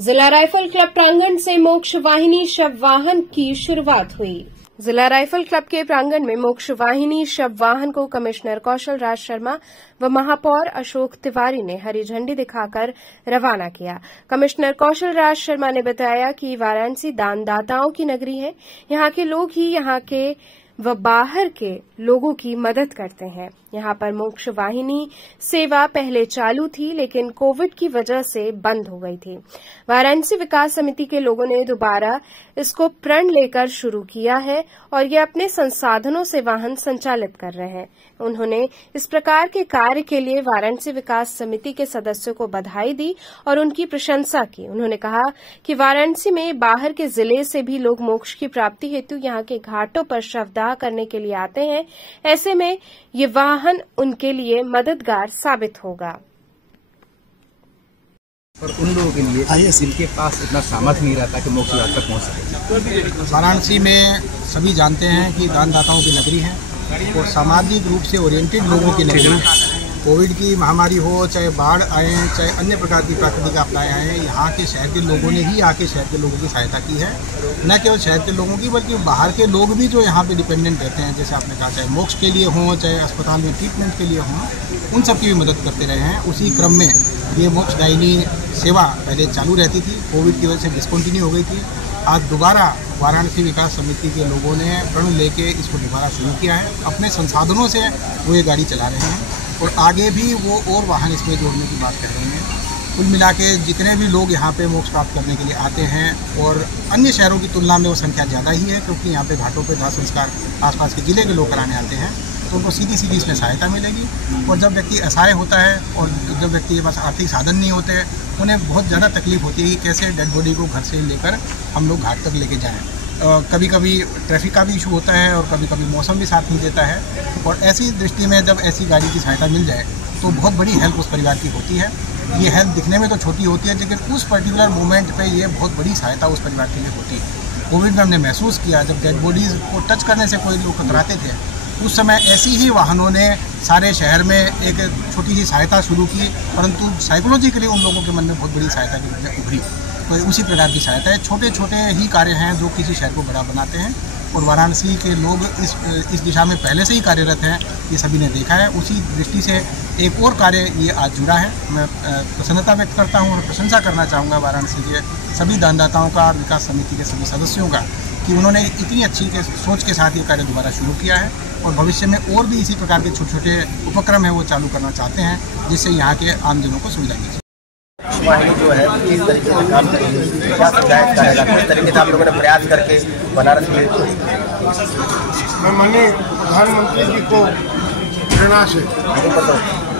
जिला rifle club प्रांगण से मोक्ष वाहिनी शव वाहन की शुरुआत हुई। जिला राइफल क्लब के प्रांगण में मोक्ष वाहिनी शव वाहन को कमिश्नर कौशल राज शर्मा व महापौर अशोक तिवारी ने हरी झंडी दिखाकर रवाना किया। कमिश्नर कौशल राज शर्मा ने बताया कि वाराणसी दानदाताओं की नगरी है। यहां के लोग ही यहां के व बाहर के लोगों की मदद करते हैं। यहां पर मोक्ष वाहिनी सेवा पहले चालू थी, लेकिन कोविड की वजह से बंद हो गई थी। वाराणसी विकास समिति के लोगों ने दोबारा इसको प्रण लेकर शुरू किया है और ये अपने संसाधनों से वाहन संचालित कर रहे हैं। उन्होंने इस प्रकार के कार्य के लिए वाराणसी विकास समिति के सदस्यों को बधाई दी और उनकी प्रशंसा की। उन्होंने कहा कि वाराणसी में बाहर के जिले से भी लोग मोक्ष की प्राप्ति हेतु यहां के घाटों पर शवदाह करने के लिए आते हैं। ऐसे में ये वाहन उनके लिए मददगार साबित होगा। और उन लोगों के लिए जिनके पास इतना सामर्थ्य नहीं रहता कि मोक्ष यात्रा तक पहुंच सके। वाराणसी में सभी जानते हैं कि दानदाताओं की नगरी है और सामाजिक रूप से ओरिएंटेड लोगों की नगरी है। कोविड की महामारी हो, चाहे बाढ़ आए, चाहे अन्य प्रकार की प्राकृतिक आपदाएं आए, यहाँ के शहर के लोगों ने ही आके शहर के लोगों की सहायता की है। न केवल शहर के लोगों की बल्कि बाहर के लोग भी जो यहाँ पे डिपेंडेंट रहते हैं, जैसे आपने कहा, चाहे मोक्ष के लिए हों, चाहे अस्पताल में ट्रीटमेंट के लिए हों, उन सब की भी मदद करते रहे हैं। उसी क्रम में ये मोक्षदायिनी सेवा पहले चालू रहती थी, कोविड की वजह से डिसकंटिन्यू हो गई थी। आज दोबारा वाराणसी विकास समिति के लोगों ने प्रण लेके इसको दोबारा शुरू किया है। अपने संसाधनों से वो ये गाड़ी चला रहे हैं और आगे भी वो और वाहन इसमें जोड़ने की बात कर रहे हैं। कुल मिला के जितने भी लोग यहाँ पे मोक्ष प्राप्त करने के लिए आते हैं, और अन्य शहरों की तुलना में वो संख्या ज़्यादा ही है, क्योंकि यहाँ पे घाटों पे दाह संस्कार आसपास के जिले के लोग कराने आते हैं, तो उनको सीधी सीधी इसमें सहायता मिलेगी। और जब व्यक्ति असहाय होता है और जब व्यक्ति के पास आर्थिक साधन नहीं होते, उन्हें बहुत ज़्यादा तकलीफ होती है कि कैसे डेड बॉडी को घर से लेकर हम लोग घाट तक लेके जाएँ। कभी कभी ट्रैफिक का भी इशू होता है और कभी कभी मौसम भी साथ नहीं देता है, और ऐसी दृष्टि में जब ऐसी गाड़ी की सहायता मिल जाए तो बहुत बड़ी हेल्प उस परिवार की होती है। ये हेल्प दिखने में तो छोटी होती है, लेकिन उस पर्टिकुलर मोमेंट पे ये बहुत बड़ी सहायता उस परिवार के लिए होती है। कोविड में हमने महसूस किया, जब डेड बॉडीज़ को टच करने से कोई लोग कतराते थे, उस समय ऐसी ही वाहनों ने सारे शहर में एक छोटी सी सहायता शुरू की, परंतु साइकोलॉजिकली उन लोगों के मन में बहुत बड़ी सहायता के रूप में उभरी। तो उसी प्रकार की सहायता है। छोटे छोटे ही कार्य हैं जो किसी शहर को बड़ा बनाते हैं, और वाराणसी के लोग इस दिशा में पहले से ही कार्यरत हैं, ये सभी ने देखा है। उसी दृष्टि से एक और कार्य ये आज जुड़ा है। मैं प्रसन्नता व्यक्त करता हूँ और प्रशंसा करना चाहूँगा वाराणसी के सभी दानदाताओं का और विकास समिति के सभी सदस्यों का, कि उन्होंने इतनी अच्छी सोच के साथ ये कार्य दोबारा शुरू किया है, और भविष्य में और भी इसी प्रकार के छोटे छोटे उपक्रम हैं वो चालू करना चाहते हैं, जिससे यहाँ के आमजनों को सुविधा मिले। वाहिनी जो है किस तरीके से काम करेगी, क्या समझाया जाएगा, किस तरीके से आप लोगों ने प्रयास करके बनारस में। मैं माननीय प्रधानमंत्री जी को प्रेरणा से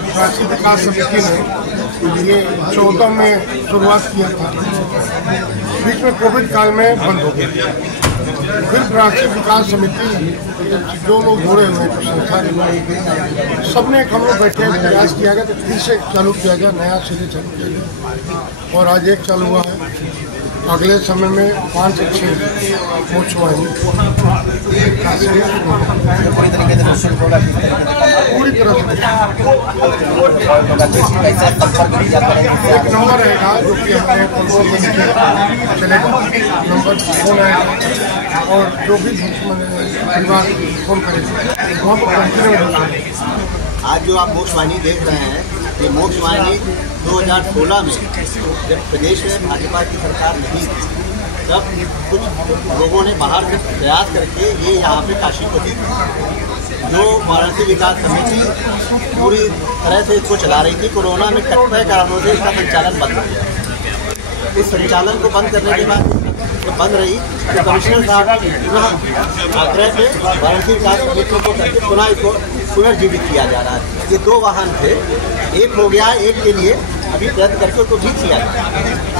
वाराणसी विकास समिति ने ये 14 में शुरुआत किया था, बीच में कोविड काल में बंद हो गया। फिर वाराणसी विकास समिति जो लोग जुड़े हुए हैं, संस्था सबने हम लोग बैठे प्रयास किया गया, तो फिर से चालू किया गया, नया सिरे चालू किया गया, और आज एक चालू हुआ है। अगले समय में 5 से 6 मोक्ष वाहिनी पूरी तरीके से पूरी तरह से एक नंबर रहेगा जो कि हमें चलेगा, नंबर फोन आएगा, और जो भी परिवार फोन करेगा वहाँ पर कंटिन्यू। आज जो आप मोक्ष वाहिनी देख रहे हैं, ये मोक्ष वाहिनी 2016 में जब प्रदेश में भाजपा की सरकार नहीं थी, तब कुछ लोगों ने बाहर से प्रयास करके ये यहाँ पे काशी को दी, जो वाराणसी विकास समिति पूरी तरह से इसको चला रही थी। कोरोना में कतिपय कारणों से इसका संचालन बंद हो गया। इस संचालन को बंद करने के बाद तो बंद रही, तो कमिश्नर साहब पुनः आग्रह से वाराणसी विकास समिति को करके पुनः इसको पुनर्जीवित किया जा रहा है। ये 2 वाहन थे, एक हो गया, एक के लिए अभी रद्द करके उसको ठीक किया जा रहा है।